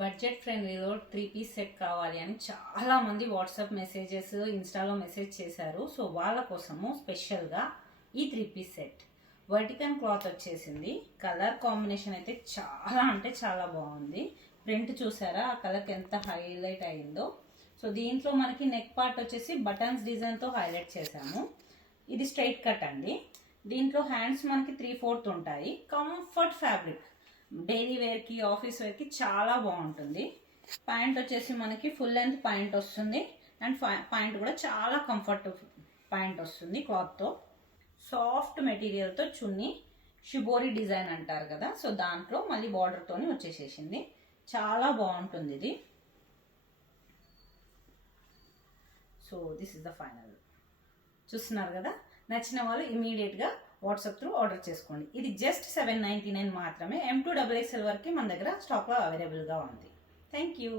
Budget ఫ్రెండ్లీలో 3 piece set కావాలి అని చాలా మంది వాట్సాప్ మెసేజెస్ ఇన్స్టాలో మెసేజ్ చేశారు. సో వాళ్ళ కోసము స్పెషల్గా ఈ 3 పీస్ సెట్ వర్టికన్ క్లాత్ వచ్చేసింది. కలర్ కాంబినేషన్ అయితే చాలా అంటే చాలా బాగుంది. ప్రింట్ చూసారా ఆ కలర్కి ఎంత హైలైట్ అయిందో. సో దీంట్లో మనకి నెక్ పార్ట్ వచ్చేసి బటన్స్ డిజైన్తో హైలైట్ చేశాము. ఇది స్ట్రైట్ కట్ అండి. దీంట్లో హ్యాండ్స్ మనకి 3/4 ఉంటాయి. కంఫర్ట్ ఫ్యాబ్రిక్, డైలీ వేర్కి ఆఫీస్ వేర్కి చాలా బాగుంటుంది. ప్యాంట్ వచ్చేసి మనకి ఫుల్ లెంత్ ప్యాంట్ వస్తుంది అండ్ ప్యాంట్ కూడా చాలా కంఫర్ట్ ప్యాంట్ వస్తుంది క్లాత్తో. సాఫ్ట్ మెటీరియల్తో చున్నీ షిబోరి డిజైన్ అంటారు కదా, సో దాంట్లో మళ్ళీ బార్డర్తోని వచ్చేసేసింది. చాలా బాగుంటుంది ఇది. So this is the final. చూస్తున్నారు కదా, నచ్చిన వాళ్ళు ఇమీడియట్గా వాట్సాప్ త్రూ ఆర్డర్ చేసుకోండి. ఇది జస్ట్ 799 మాత్రమే. M2 XXL వరకు మన దగ్గర స్టాక్లో అవైలబుల్గా ఉంది. Thank you.